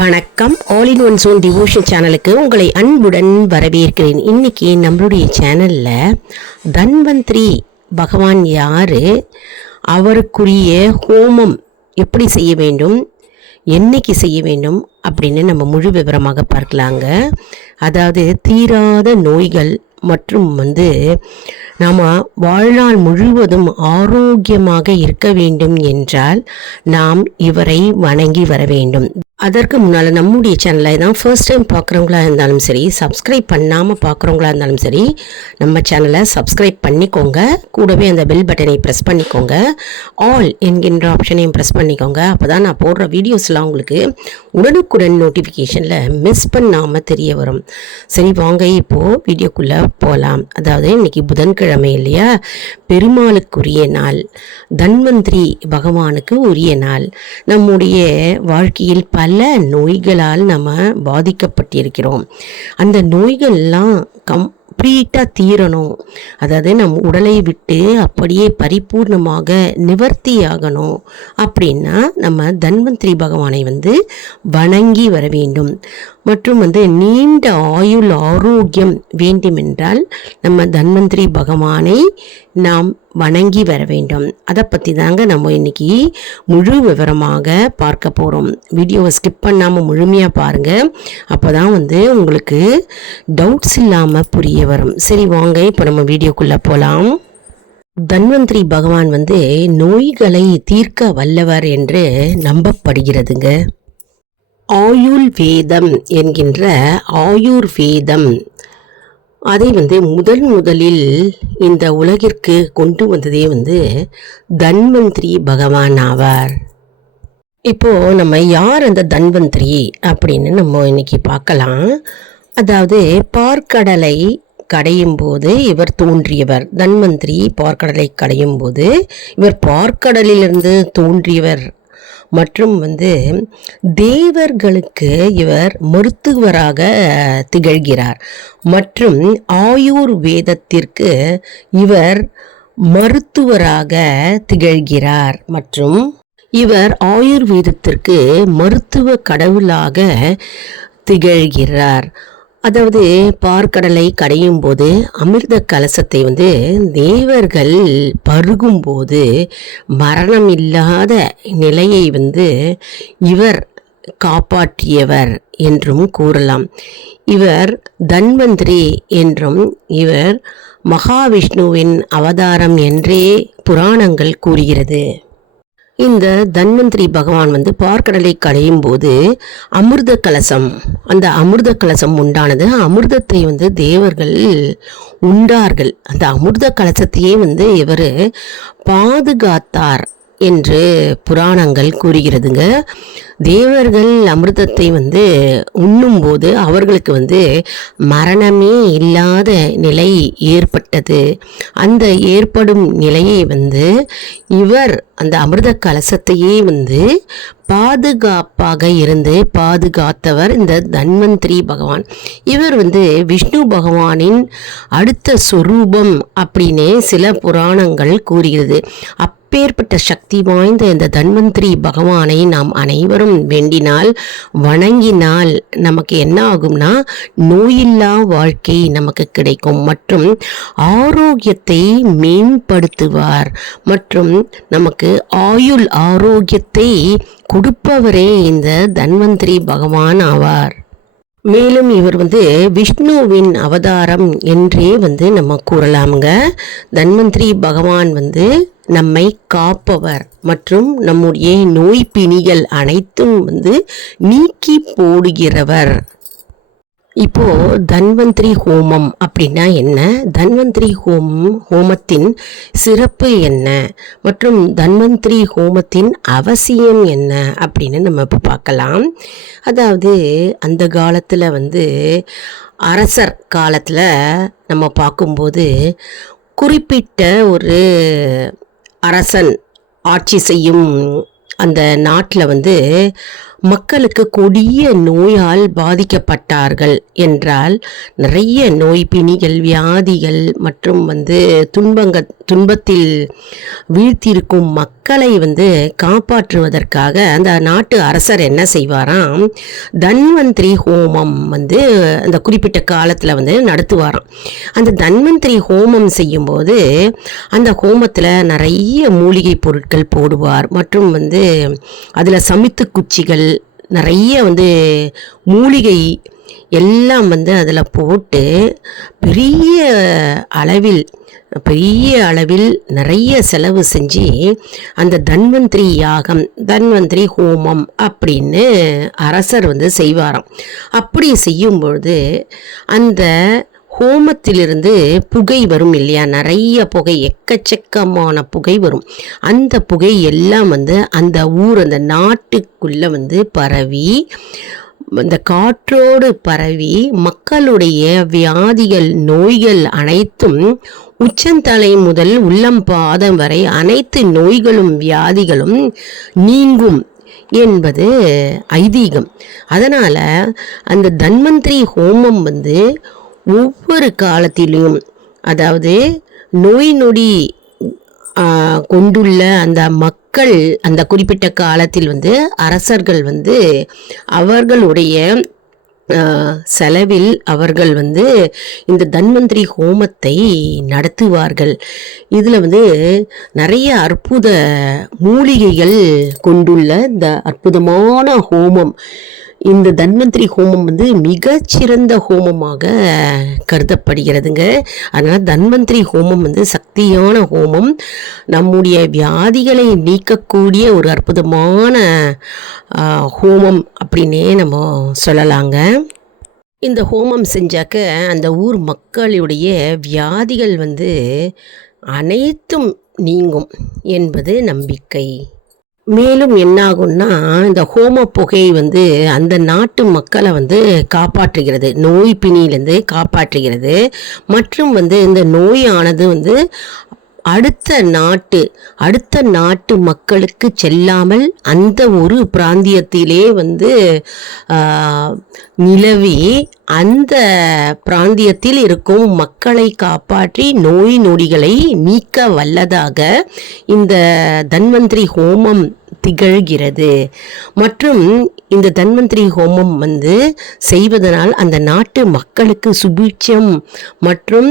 வணக்கம். All in one zone devotion சேனலுக்கு உங்களை அன்புடன் வரவேற்கிறேன். இன்னைக்கு நம்மளுடைய சேனலில் தன்வந்திரி பகவான் யார், அவருக்குரிய ஹோமம் எப்படி செய்ய வேண்டும், என்னைக்கு செய்ய வேண்டும் அப்படின்னு நம்ம முழு விவரமாக பார்க்கலாங்க. அதாவது தீராத நோய்கள் மற்றும் நாம் வாழ்நாள் முழுவதும் ஆரோக்கியமாக இருக்க வேண்டும் என்றால் நாம் இவரை வணங்கி வர வேண்டும். அதற்கு முன்னால் நம்முடைய சேனலை தான் ஃபர்ஸ்ட் டைம் பார்க்குறவங்களா இருந்தாலும் சரி, சப்ஸ்கிரைப் பண்ணாமல் பார்க்குறவங்களா இருந்தாலும் சரி, நம்ம சேனலை சப்ஸ்கிரைப் பண்ணிக்கோங்க. கூடவே அந்த பெல் பட்டனை ப்ரெஸ் பண்ணிக்கோங்க. ஆல் என்கின்ற ஆப்ஷனையும் ப்ரெஸ் பண்ணிக்கோங்க. அப்போ தான் நான் போடுற வீடியோஸ்லாம் உங்களுக்கு உடனுக்குடன் நோட்டிஃபிகேஷனில் மிஸ் பண்ணாமல் தெரிய வரும். சரி, வாங்க இப்போது வீடியோக்குள்ளே போகலாம். அதாவது இன்றைக்கி புதன்கிழமை இல்லையா, பெருமாளுக்குரிய நாள், தன்வந்திரி பகவானுக்கு உரிய நாள். நம்முடைய வாழ்க்கையில் பல நோய்களால் நம்ம பாதிக்கப்பட்டிருக்கிறோம். அந்த நோய்கள்லாம் கம்ப்ளீட்டாக தீரணும், அதாவது நம் உடலை விட்டு அப்படியே பரிபூர்ணமாக நிவர்த்தியாகணும் அப்படின்னா நம்ம தன்வந்திரி பகவானை வணங்கி வர வேண்டும். மற்றும் நீண்ட ஆயுள் ஆரோக்கியம் வேண்டுமென்றால் நம்ம தன்வந்திரி பகவானை நாம் வணங்கி வர வேண்டும். அதை பற்றி தாங்க நம்ம இன்னைக்கு முழு விவரமாக பார்க்க போகிறோம். வீடியோவை ஸ்கிப் பண்ணாமல் முழுமையாக பாருங்கள். அப்போ தான் உங்களுக்கு டவுட்ஸ் இல்லாமல் புரிய வரும். சரி, வாங்க இப்போ நம்ம வீடியோக்குள்ளே போகலாம். தன்வந்திரி பகவான் நோய்களை தீர்க்க வல்லவர் என்று நம்பப்படுகிறதுங்க. ஆயுள் வேதம் என்கின்ற ஆயுர்வேதம் அதை முதலில் இந்த உலகிற்கு கொண்டு வந்ததே தன்வந்திரி பகவான் ஆவார். இப்போ நம்ம யார் அந்த தன்வந்திரி அப்படின்னு நம்ம இன்னைக்கு பார்க்கலாம். அதாவது பார்க்கடலை கடையும் போது இவர் தோன்றியவர். தன்வந்திரி பார்க்கடலை கடையும் போது இவர் பார்க்கடலிலிருந்து தோன்றியவர். மற்றும் தேவர்களுக்கு இவர் மருத்துவராக திகழ்கிறார். மற்றும் ஆயுர்வேதத்திற்கு இவர் மருத்துவராக திகழ்கிறார். மற்றும் இவர் ஆயுர்வேதத்திற்கு மருத்துவ கடவுளாக திகழ்கிறார். அதாவது பார்க்கடலை கடையும் போது அமிர்த கலசத்தை தேவர்கள் பருகும்போது மரணம் இல்லாத நிலையை இவர் காப்பாற்றியவர் என்றும் கூறலாம். இவர் தன்வந்திரி என்றும் இவர் மகாவிஷ்ணுவின் அவதாரம் என்றே புராணங்கள் கூறுகிறது. இந்த தன்வந்திரி பகவான் பார்க்கடலை கடையும் போது அமிர்த கலசம், அந்த அமிர்த கலசம் உண்டானது. அமிர்தத்தை தேவர்கள் உண்டார்கள். அந்த அமிர்த கலசத்தையே இவர் பாதுகாத்தார் என்று புராணங்கள் கூறுகிறதுங்க. தேவர்கள் அமிர்தத்தை உண்ணும்போது அவர்களுக்கு மரணமே இல்லாத நிலை ஏற்பட்டது. அந்த ஏற்படும் நிலையை இவர் அந்த அமிர்த கலசத்தையே பாதுகாப்பாக இருந்து பாதுகாத்தவர் இந்த தன்வந்திரி பகவான். இவர் விஷ்ணு பகவானின் அடுத்த சொரூபம் அப்படின்னே சில புராணங்கள் கூறுகிறது. அப்பேற்பட்ட சக்தி வாய்ந்த இந்த தன்வந்திரி பகவானை நாம் அனைவரும் வேண்டினால், வணங்கினால் நமக்கு என்ன ஆகும்னா நோயில்லா வாழ்க்கை நமக்கு கிடைக்கும். மற்றும் ஆரோக்கியத்தை மேம்படுத்துவார். மற்றும் நமக்கு ஆயுள் ஆரோக்கியத்தை கொடுப்பவரே இந்த தன்வந்திரி பகவான் ஆவார். மேலும் இவர் விஷ்ணுவின் அவதாரம் என்றே நம்ம கூறலாமுங்க. தன்வந்திரி பகவான் நம்மை காப்பவர் மற்றும் நம்முடைய நோய் பிணிகள் அனைத்தும் நீக்கி போடுகிறவர். இப்போ தன்வந்திரி ஹோமம் அப்படின்னா என்ன, தன்வந்திரி ஹோமத்தின் சிறப்பு என்ன, மற்றும் தன்வந்திரி ஹோமத்தின் அவசியம் என்ன அப்படின்னு நம்ம இப்போ பார்க்கலாம். அதாவது அந்த காலத்தில் அரசர் காலத்தில் நம்ம பார்க்கும்போது குறிப்பிட்ட ஒரு அரசன் ஆட்சி செய்யும் அந்த நாட்டில் மக்களுக்கு கொடிய நோயால் பாதிக்கப்பட்டார்கள் என்றால் நிறைய நோய் பிணிகள் வியாதிகள் மற்றும் துன்பத்தில் வீழ்த்தியிருக்கும் மக்களை காப்பாற்றுவதற்காக அந்த நாட்டு அரசர் என்ன செய்வாராம், தன்வந்திரி ஹோமம் அந்த குறிப்பிட்ட காலத்தில் நடத்துவாராம். அந்த தன்வந்திரி ஹோமம் செய்யும்போது அந்த ஹோமத்தில் நிறைய மூலிகை பொருட்கள் போடுவார். மற்றும் அதில் சமித்து குச்சிகள் நிறைய மூலிகை எல்லாம் அதில் போட்டு பெரிய அளவில் நிறைய செலவு செஞ்சு அந்த தன்வந்திரி யாகம் தன்வந்திரி ஹோமம் அப்படின்னு அரசர் செய்வாராம். அப்படி செய்யும்பொழுது அந்த ஹோமத்திலிருந்து புகை வரும் இல்லையா, நிறைய புகை, எக்கச்சக்கமான புகை வரும். அந்த புகை எல்லாம் அந்த ஊர் அந்த நாட்டுக்குள்ளே பரவி அந்த காற்றோடு பரவி மக்களுடைய வியாதிகள் நோய்கள் அனைத்தும் உச்சந்தலை முதல் உள்ளம் பாதம் வரை அனைத்து நோய்களும் வியாதிகளும் நீங்கும் என்பது ஐதீகம். அதனால் அந்த தன்வந்திரி ஹோமம் ஒவ்வொரு காலத்திலும், அதாவது நோய் நொடி கொண்டுள்ள அந்த மக்கள் அந்த குறிப்பிட்ட காலத்தில் அரசர்கள் அவர்களுடைய செலவில் அவர்கள் இந்த தன்வந்திரி ஹோமத்தை நடத்துவார்கள். இதில் நிறைய அற்புத மூலிகைகள் கொண்டுள்ள இந்த அற்புதமான ஹோமம், இந்த தன்வந்திரி ஹோமம் மிகச்சிறந்த ஹோமமாக கருதப்படுகிறதுங்க. அதனால் தன்வந்திரி ஹோமம் சக்தியான ஹோமம், நம்முடைய வியாதிகளை நீக்கக்கூடிய ஒரு அற்புதமான ஹோமம் அப்படின்னே நம்ம சொல்லலாங்க. இந்த ஹோமம் செஞ்சாக்க அந்த ஊர் மக்களுடைய வியாதிகள் அனைத்தும் நீங்கும் என்பது நம்பிக்கை. மேலும் என்னாகும்னா இந்த ஹோம புகை அந்த நாட்டு மக்களை காப்பாற்றுகிறது, நோய் பிணியிலேருந்து காப்பாற்றுகிறது. மற்றும் இந்த நோயானது அடுத்த நாட்டு மக்களுக்கு செல்லாமல் அந்த ஒரு பிராந்தியத்திலே நிலவி அந்த பிராந்தியத்தில் இருக்கும் மக்களை காப்பாற்றி நோய் நொடிகளை நீக்க வல்லதாக இந்த தன்வந்திரி ஹோமம் திகழ்கிறது. மற்றும் இந்த தன்வந்திரி ஹோமம் செய்வதனால் அந்த நாட்டு மக்களுக்கு சுபிட்சம் மற்றும்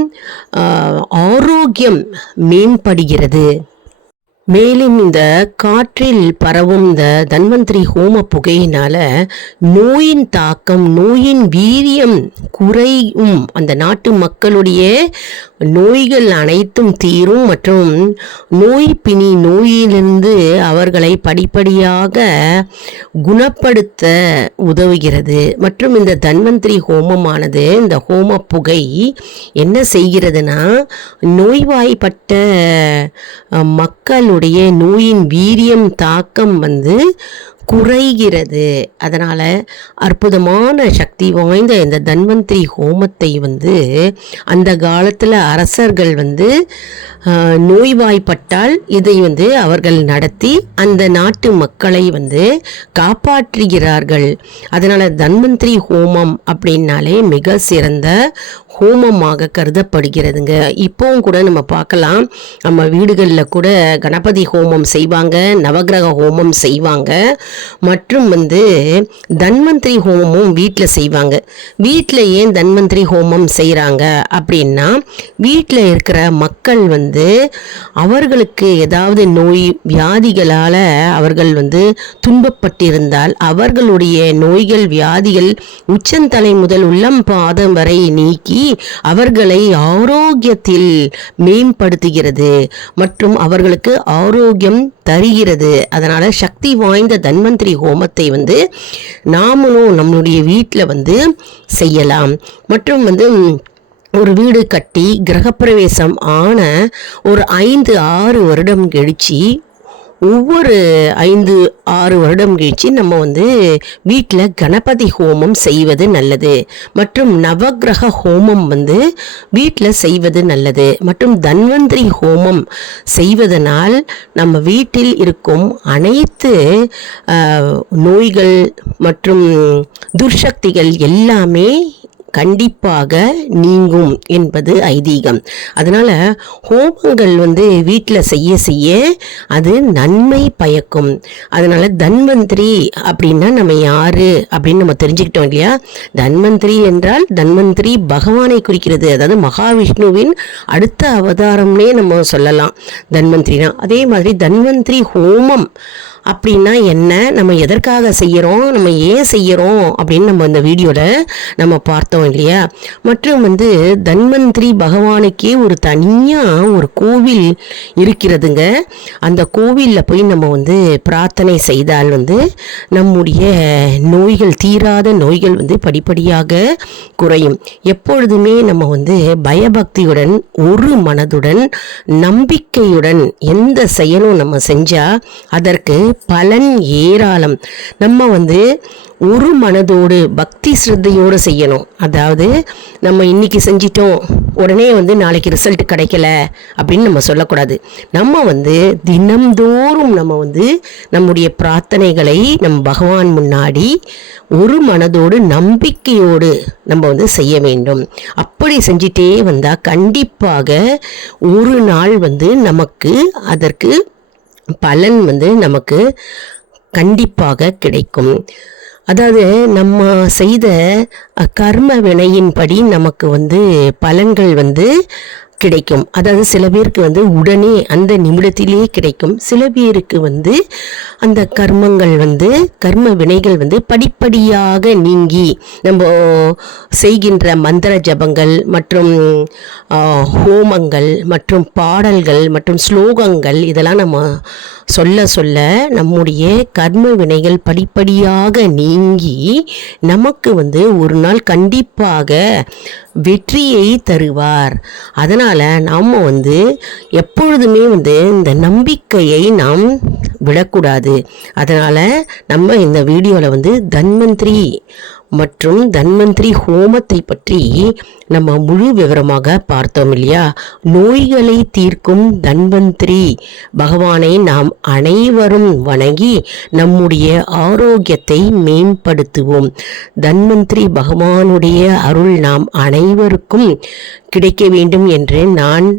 ஆரோக்கியம் மேம்படுகிறது. மேலும் இந்த காற்றில் பரவும் இந்த தன்வந்திரி ஹோம புகையினால நோயின் தாக்கம் நோயின் வீரியம் குறையும், அந்த நாட்டு மக்களுடைய நோய்கள் அனைத்தும் தீரும் மற்றும் நோய் பிணி நோயிலிருந்து அவர்களை படிப்படியாக குணப்படுத்த உதவுகிறது. மற்றும் இந்த தன்வந்திரி ஹோமமானது இந்த ஹோம புகை என்ன செய்கிறதுனா நோய்வாய்ப்பட்ட மக்களுடைய நோயின் வீரியம் தாக்கம் குறைகிறது. அதனால் அற்புதமான சக்தி வாய்ந்த இந்த தன்வந்திரி ஹோமத்தை அந்த காலத்தில் அரசர்கள் நோய்வாய்ப்பட்டால் இதை அவர்கள் நடத்தி அந்த நாட்டு மக்களை காப்பாற்றுகிறார்கள். அதனால் தன்வந்திரி ஹோமம் அப்படின்னாலே மிக சிறந்த ஹோமமாக கருதப்படுகிறதுங்க. இப்போவும் கூட நம்ம பார்க்கலாம், நம்ம வீடுகளில் கூட கணபதி ஹோமம் செய்வாங்க, நவகிரக ஹோமம் செய்வாங்க. மற்றும் தன்வந்திரி ஹோமமும் வீட்டில் செய்வாங்க. வீட்டில் ஏன் தன்வந்திரி ஹோமம் செய்கிறாங்க அப்படின்னா, வீட்டில் இருக்கிற மக்கள் அவர்களுக்கு ஏதாவது நோய் வியாதிகளால் அவர்கள் துன்பப்பட்டிருந்தால் அவர்களுடைய நோய்கள் வியாதிகள் உச்சந்தலை முதல் உள்ளம் பாதம் வரை நீக்கி அவர்களை ஆரோக்கியத்தில் மேம்படுத்துகிறது மற்றும் அவர்களுக்கு ஆரோக்கியம் தருகிறது. அதனால் சக்தி வாய்ந்த தன்வந்திரி ஹோமத்தை நாமளும் நம்மளுடைய வீட்டில் செய்யலாம். மற்றும் ஒரு வீடு கட்டி கிரகப்பிரவேசம் ஆன ஒரு 5-6 வருடம் கழிச்சு ஒவ்வொரு 5-6 வருடம் கழிச்சு நம்ம வந்து வீட்டில் கணபதி ஹோமம் செய்வது நல்லது, மற்றும் நவக்கிரக ஹோமம் வந்து வீட்டில் செய்வது நல்லது, மற்றும் தன்வந்திரி ஹோமம் செய்வதனால் நம்ம வீட்டில் இருக்கும் அனைத்து நோய்கள் மற்றும் துர்சக்திகள் எல்லாமே கண்டிப்பாக நீங்கும் என்பது ஐதீகம். அதனால் ஹோமங்கள் வந்து வீட்டில் செய்ய செய்ய அது நன்மை பயக்கும். அதனால் தன்வந்திரி அப்படின்னா நம்ம யார் அப்படின்னு நம்ம தெரிஞ்சுக்கிட்டோம் இல்லையா. தன்வந்திரி என்றால் தன்வந்திரி பகவானை குறிக்கிறது, அதாவது மகாவிஷ்ணுவின் அடுத்த அவதாரம்னே நம்ம சொல்லலாம் தன்வந்திரினா. அதே மாதிரி தன்வந்திரி ஹோமம் அப்படின்னா என்ன, நம்ம எதற்காக செய்கிறோம், நம்ம ஏன் செய்கிறோம் அப்படின்னு நம்ம இந்த வீடியோவில் நம்ம பார்த்தோம் இல்லையா. மற்றும் வந்து தன்வந்திரி பகவானுக்கே ஒரு தனியாக ஒரு கோவில் இருக்கிறதுங்க. அந்த கோவிலில் போய் நம்ம வந்து பிரார்த்தனை செய்தால் வந்து நம்முடைய நோய்கள், தீராத நோய்கள் வந்து படிப்படியாக குறையும். எப்பொழுதுமே நம்ம வந்து பயபக்தியுடன், ஒரு மனதுடன், நம்பிக்கையுடன் எந்த செயலும் நம்ம செஞ்சால் அதற்கு பலன் ஏராளம். நம்ம வந்து ஒரு மனதோடு பக்தி ஸ்ரத்தையோடு செய்யணும். அதாவது நம்ம இன்னைக்கு செஞ்சிட்டோம் உடனே வந்து நாளைக்கு ரிசல்ட் கிடைக்கல அப்படின்னு நம்ம சொல்லக்கூடாது. நம்ம வந்து தினம்தோறும் நம்ம வந்து நம்முடைய பிரார்த்தனைகளை நம் பகவான் முன்னாடி ஒரு மனதோடு நம்பிக்கையோடு நம்ம வந்து செய்ய வேண்டும். அப்படி செஞ்சிட்டே வந்தால் கண்டிப்பாக ஒரு நாள் வந்து நமக்கு அதற்கு பலன் வந்து நமக்கு கண்டிப்பாக கிடைக்கும். அதாவது நம்ம செய்த கர்ம வினையின்படி நமக்கு வந்து பலன்கள் வந்து கிடைக்கும். அதாவது சில பேருக்கு வந்து உடனே அந்த நிமிடத்திலே கிடைக்கும். சில பேருக்கு வந்து அந்த கர்மங்கள் வந்து கர்ம வினைகள் வந்து படிப்படியாக நீங்கி நம்ம செய்கின்ற மந்திர ஜபங்கள் மற்றும் ஹோமங்கள் மற்றும் பாடல்கள் மற்றும் ஸ்லோகங்கள் இதெல்லாம் நம்ம சொல்ல சொல்ல நம்முடைய கர்ம வினைகள் படிப்படியாக நீங்கி நமக்கு வந்து ஒரு நாள் கண்டிப்பாக வெற்றியை தருவார். அதனால் நாம் வந்து எப்பொழுதுமே வந்து இந்த நம்பிக்கையை நாம் விடக்கூடாது. அதனால் நம்ம இந்த வீடியோவில் வந்து தன்வந்திரி மற்றும் தன்வந்திரி ஹோமத்தை பற்றி நம்ம முழு விவரமாக பார்த்தோம் இல்லையா. நோய்களை தீர்க்கும் தன்வந்திரி பகவானை நாம் அனைவரும் வணங்கி நம்முடைய ஆரோக்கியத்தை மேம்படுத்துவோம். தன்வந்திரி பகவானுடைய அருள் நாம் அனைவருக்கும் கிடைக்க வேண்டும் என்று நான்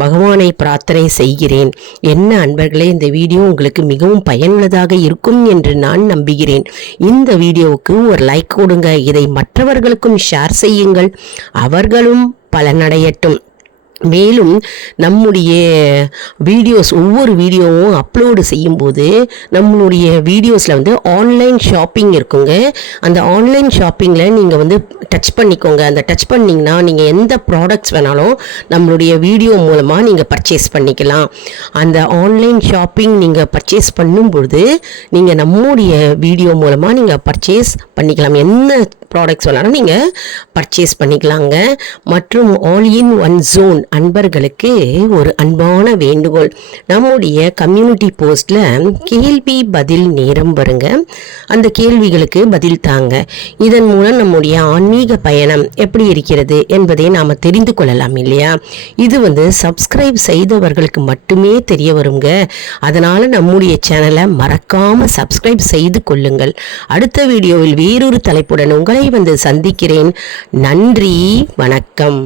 பகவானை பிரார்த்தனை செய்கிறேன். என்ன அன்பர்களே, இந்த வீடியோ உங்களுக்கு மிகவும் பயனுள்ளதாக இருக்கும் என்று நான் நம்புகிறேன். இந்த வீடியோவுக்கு ஒரு லைக் கொடுங்க, இதை மற்றவர்களுக்கும் ஷேர் செய்யுங்கள், அவர்களும் பலனடையட்டும். மேலும் நம்முடைய வீடியோஸ் ஒவ்வொரு வீடியோவும் அப்லோடு செய்யும்போது நம்மளுடைய வீடியோஸில் வந்து ஆன்லைன் ஷாப்பிங் இருக்குங்க. அந்த ஆன்லைன் ஷாப்பிங்கில் நீங்கள் வந்து டச் பண்ணிக்கோங்க. அந்த டச் பண்ணிங்கன்னா நீங்கள் எந்த ப்ராடக்ட்ஸ் வேணாலும் நம்மளுடைய வீடியோ மூலமாக நீங்கள் பர்ச்சேஸ் பண்ணிக்கலாம். அந்த ஆன்லைன் ஷாப்பிங் நீங்கள் பர்ச்சேஸ் பண்ணும்பொழுது நீங்கள் நம்முடைய வீடியோ மூலமாக நீங்கள் பர்ச்சேஸ் பண்ணிக்கலாம். என்ன ப்ராடக்ட்ஸ் வேணாலும் நீங்கள் பர்ச்சேஸ் பண்ணிக்கலாங்க. மற்றும் ஆல் இன் ஒன் ஜோன் அன்பர்களுக்கு ஒரு அன்பான வேண்டுகோள், நம்முடைய கம்யூனிட்டி போஸ்டில் கேள்வி பதில் நேரம் வருங்க. அந்த கேள்விகளுக்கு பதில் தாங்க. இதன் மூலம் நம்முடைய ஆன்மீக பயணம் எப்படி இருக்கிறது என்பதை நாம் தெரிந்து கொள்ளலாம் இல்லையா. இது வந்து சப்ஸ்கிரைப் செய்தவர்களுக்கு மட்டுமே தெரிய வருங்க. அதனால் நம்முடைய சேனலை மறக்காமல் சப்ஸ்கிரைப் செய்து கொள்ளுங்கள். அடுத்த வீடியோவில் வேறொரு தலைப்புடன் உங்களை வந்து சந்திக்கிறேன். நன்றி, வணக்கம்.